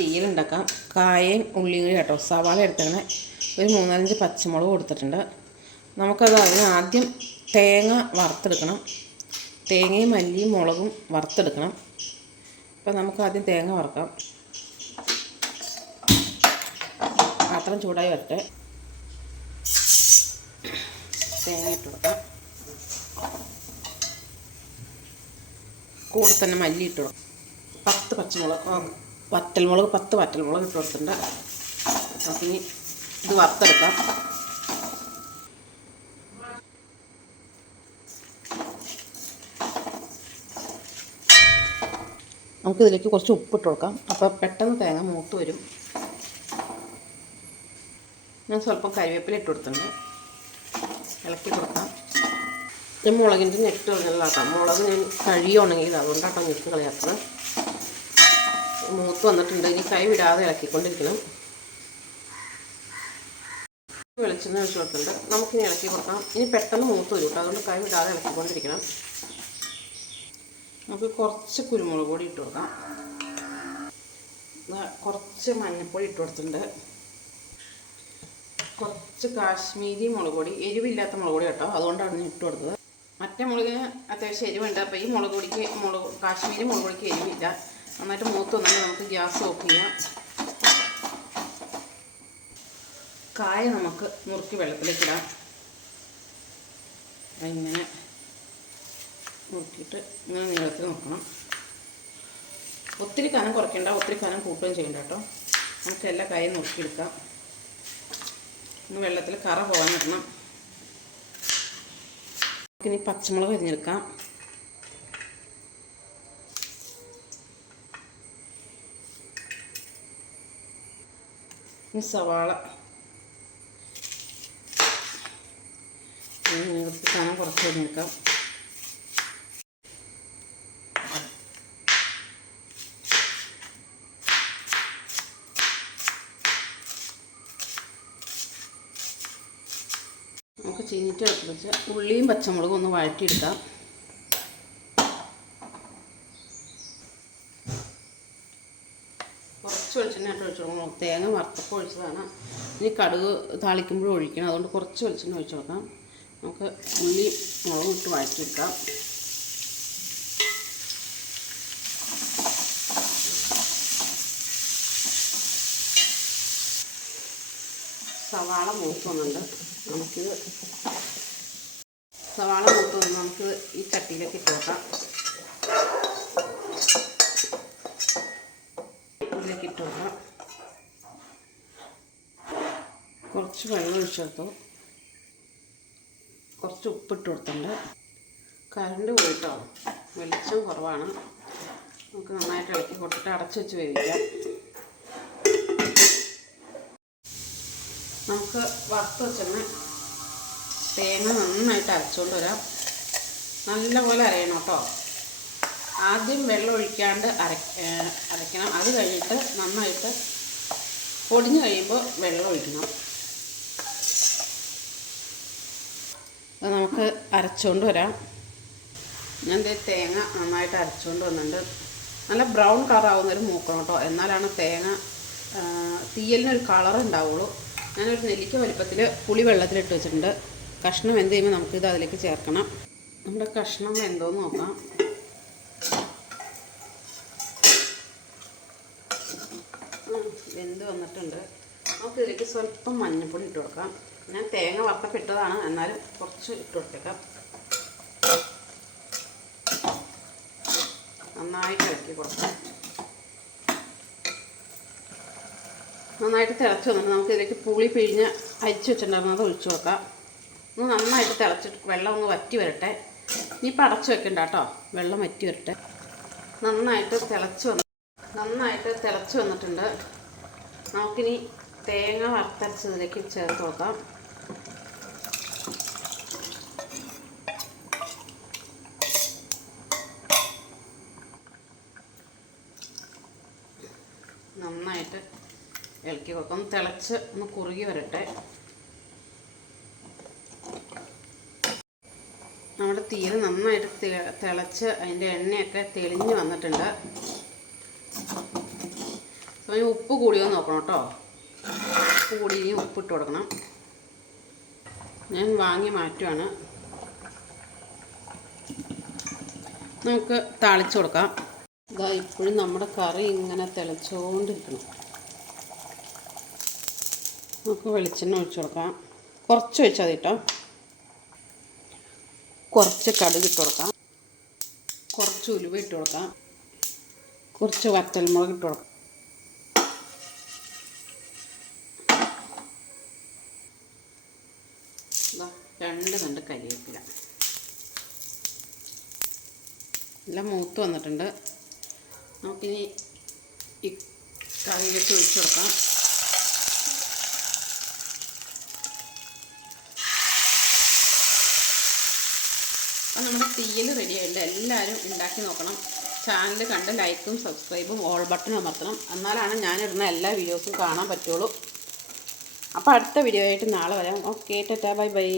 തീയിലുണ്ടാക്കാം കായയും ഉള്ളിയും കൂടി കേട്ടോ. സവാള എടുത്തേക്കണേ ഒരു മൂന്നാലഞ്ച് പച്ചമുളക് കൊടുത്തിട്ടുണ്ട്. നമുക്കത് അതിന് ആദ്യം തേങ്ങ വറുത്തെടുക്കണം. തേങ്ങയും മല്ലിയും മുളകും വറുത്തെടുക്കണം. അപ്പം നമുക്ക് ആദ്യം തേങ്ങ വറുക്കാം. പാത്രം ചൂടായി വരട്ടെ. തേങ്ങ ഇട്ട് കൊടുക്കാം. കൂടെ തന്നെ മല്ലി ഇട്ട് കൊടുക്കാം. പത്ത് പച്ചമുളക്. വറ്റൽമുളക് പത്ത് വറ്റൽമുളക് ഇട്ട് കൊടുത്തിട്ടുണ്ട്. അപ്പം ഇനി ഇത് വറുത്തെടുക്കാം. നമുക്കിതിലേക്ക് കുറച്ച് ഉപ്പിട്ട് കൊടുക്കാം. അപ്പോൾ പെട്ടെന്ന് തേങ്ങ മൂത്ത് വരും. ഞാൻ സ്വല്പം കരിവേപ്പില ഇട്ട് കൊടുത്തിട്ടുണ്ട്. ഇളക്കി കൊടുക്കാം. ഞാൻ മുളകിന്റെ നെറ്റ് കളഞ്ഞതാക്കാം മുളക് ഞാൻ കഴിയുകയാണെങ്കിൽ അതുകൊണ്ടാട്ടോ ഞെട്ട് കളയാത്തത്. മൂത്ത് വന്നിട്ടുണ്ട്. ഇനി കൈ വിടാതെ ഇളക്കിക്കൊണ്ടിരിക്കണം. വെളിച്ചെണ്ണ ഒഴിച്ച് കൊടുത്തിട്ടുണ്ട്. നമുക്കിനി ഇളക്കി കൊടുക്കാം. ഇനി പെട്ടെന്ന് മൂത്ത് വരും കേട്ടോ. അതുകൊണ്ട് കൈ വിടാതെ ഇളക്കിക്കൊണ്ടിരിക്കണം. നമുക്ക് കുറച്ച് കുരുമുളക് പൊടി ഇട്ട് കൊടുക്കാം. കുറച്ച് മഞ്ഞൾപ്പൊടി ഇട്ട് കൊടുത്തിട്ടുണ്ട്. കുറച്ച് കാശ്മീരി മുളക് പൊടി. എരിവില്ലാത്ത മുളക് പൊടി കേട്ടോ. അതുകൊണ്ടാണ് ഞാൻ ഇട്ട് കൊടുത്തത്. മറ്റേ മുളകിന് അത്യാവശ്യം എരിവുണ്ട്. അപ്പോൾ ഈ മുളക് പൊടിക്ക് മുളക് കാശ്മീരി മുളക് പൊടിക്ക് എരിവില്ല. നന്നായിട്ട് മൂത്ത് വന്നാൽ നമുക്ക് ഗ്യാസ് ഓഫ് ചെയ്യാം. കായ നമുക്ക് മുറുക്കി വെള്ളത്തിലേക്ക് ഇടാം. ഇങ്ങനെ മുറുക്കിയിട്ട് ഇങ്ങനെ നീളത്തിൽ നോക്കണം. ഒത്തിരി കനം കുറയ്ക്കേണ്ട ഒത്തിരി കനം കൂട്ടുകയും ചെയ്യണ്ട കേട്ടോ. നമുക്ക് എല്ലാ കായും നോക്കിയെടുക്കാം ഇന്ന് വെള്ളത്തിൽ കറ പോകാൻ ഇടണം നമുക്കിനി പച്ചമുളക് അരിഞ്ഞെടുക്കാം. ഇനി സവാള. നീളത്തിൽ കനം കുറച്ച് നമുക്ക് ചീനിട്ട് വെച്ച് ഉള്ളിയും പച്ചമുളകും ഒന്ന് വഴറ്റിയെടുക്കാം. കുറച്ച് വെളിച്ചെണ്ണ ആയിട്ട് ഒഴിച്ചു. കൊടുക്കണം തേങ്ങ വറുത്തപ്പോൾ ഒഴിച്ചതാണ്. ഇനി കടുക് താളിക്കുമ്പോഴും ഒഴിക്കണം. അതുകൊണ്ട് കുറച്ച് വെളിച്ചെണ്ണ ഒഴിച്ചു കൊടുക്കാം. നമുക്ക് ഉള്ളി മുളക് ഇട്ട് വഴറ്റിയെടുക്കാം. സവാള മൂത്ത് വന്നുണ്ട് നമുക്കിത് സവാള മൂത്ത് നമുക്ക് ഈ ചട്ടിയിലേക്ക് ഇട്ട് വെക്കാം ഇതിലേക്ക് ഇട്ട് വെക്കാം കുറച്ച് വെള്ളം ഒഴിച്ചെടുത്തു. കുറച്ച് ഉപ്പിട്ട് കൊടുത്തിട്ടുണ്ട്. കറണ്ട് പോയിട്ടോ? വെളിച്ചം കുറവാണ്. നമുക്ക് നന്നായിട്ട് ഇളക്കി കൊടുത്തിട്ട് അടച്ച് വെച്ച് വേവിക്കാം. നമുക്ക് വറുത്ത് വെച്ചിരുന്ന തേങ്ങ നന്നായിട്ട് അരച്ചുകൊണ്ട് വരാം. നല്ലപോലെ അരയണം കേട്ടോ. ആദ്യം വെള്ളം ഒഴിക്കാണ്ട് അര അരയ്ക്കണം. അത് കഴിഞ്ഞിട്ട് നന്നായിട്ട് പൊടിഞ്ഞ് കഴിയുമ്പോൾ വെള്ളം ഒഴിക്കണം. അത് നമുക്ക് അരച്ചുകൊണ്ട് വരാം. ഞാൻ തേങ്ങ നന്നായിട്ട് അരച്ചുകൊണ്ട് വന്നിട്ടുണ്ട്. നല്ല ബ്രൗൺ കളറാവുന്നൊരു മൂക്കണം കേട്ടോ. എന്നാലാണ് തേങ്ങ തീയലിനൊരു കളർ ഉണ്ടാവുള്ളൂ. ഞാനൊരു നെല്ലിക്ക വലിപ്പത്തിൽ പുളി വെള്ളത്തിലിട്ട് വെച്ചിട്ടുണ്ട്. കഷ്ണം എന്ത് ചെയ്യുമ്പോൾ നമുക്കിത് അതിലേക്ക് ചേർക്കണം. നമ്മുടെ കഷ്ണം എന്തോന്ന് നോക്കാം. വെന്ത് വന്നിട്ടുണ്ട്. നമുക്കിതിലേക്ക് സ്വല്പം മഞ്ഞൾപ്പൊടി ഇട്ട് കൊടുക്കാം. ഞാൻ തേങ്ങ വറുത്തപ്പിട്ടതാണ് എന്നാലും കുറച്ച് ഇട്ട് കൊടുത്തേക്കാം. നന്നായിട്ട് ഇളക്കി കൊടുക്കാം. നന്നായിട്ട് തിളച്ച് വന്നിട്ട് നമുക്ക് ഇതിലേക്ക് പുളി പിഴിഞ്ഞ് അരിച്ച് വെച്ചിട്ടുണ്ടായിരുന്നത് ഒഴിച്ചു വെക്കാം ഒന്ന് നന്നായിട്ട് തിളച്ചിട്ട് വെള്ളം ഒന്ന് വറ്റി വരട്ടെ. ഇനിയിപ്പോൾ അടച്ച് വെക്കണ്ട കേട്ടോ. വെള്ളം വറ്റി വരട്ടെ. നന്നായിട്ട് തിളച്ച് വന്ന് നന്നായിട്ട് തിളച്ച് വന്നിട്ടുണ്ട്. നമുക്കിനി തേങ്ങ വറുത്തരച്ചതിലേക്ക് ചേർത്ത് കൊടുക്കാം. നന്നായിട്ട് ഇളക്കി വെക്കാം തിളച്ച് ഒന്ന് കുറുകി വരട്ടെ. നമ്മുടെ തീര് നന്നായിട്ട് തിളച്ച് അതിന്റെ എണ്ണയൊക്കെ തെളിഞ്ഞ് വന്നിട്ടുണ്ട്. അപ്പോൾ ഈ ഉപ്പ് കൂടിയോ നോക്കണം കേട്ടോ. കൂടി ഇനി ഉപ്പിട്ട് കൊടുക്കണം. ഞാൻ വാങ്ങി മാറ്റുവാണ്. നമുക്ക് തളിച്ചു കൊടുക്കാം. ഇതാ ഇപ്പോഴും നമ്മുടെ കറി ഇങ്ങനെ തിളച്ചുകൊണ്ടിരിക്കണം നമുക്ക് വെളിച്ചെണ്ണ ഒഴിച്ചു കൊടുക്കാം. കുറച്ച് ഒഴിച്ചാൽ മതി കേട്ടോ. കുറച്ച് കടുക് ഇട്ട് കൊടുക്കാം. കുറച്ച് ഉലുവ ഇട്ട് കൊടുക്കാം. കുറച്ച് വറ്റൽമുളക് ഇട്ട് കൊടുക്കാം. രണ്ട് കണ്ട് കരിവേപ്പില എല്ലാം മൂത്ത് വന്നിട്ടുണ്ട്. നമുക്കിനി ഈ കറിയിലേക്ക് ഒഴിച്ചു കൊടുക്കാം. അപ്പം നമ്മുടെ തീയൽ റെഡി ആയിട്ടുണ്ട്. എല്ലാവരും ഉണ്ടാക്കി നോക്കണം. ചാനൽ കണ്ട് ലൈക്കും സബ്സ്ക്രൈബും ഓൾ ബട്ടൺ അമർത്തണം. എന്നാലാണ് ഞാനിടുന്ന എല്ലാ വീഡിയോസും കാണാൻ പറ്റുള്ളൂ. അപ്പോൾ അടുത്ത വീഡിയോ ആയിട്ട് നാളെ വരാം. Okay tata bye bye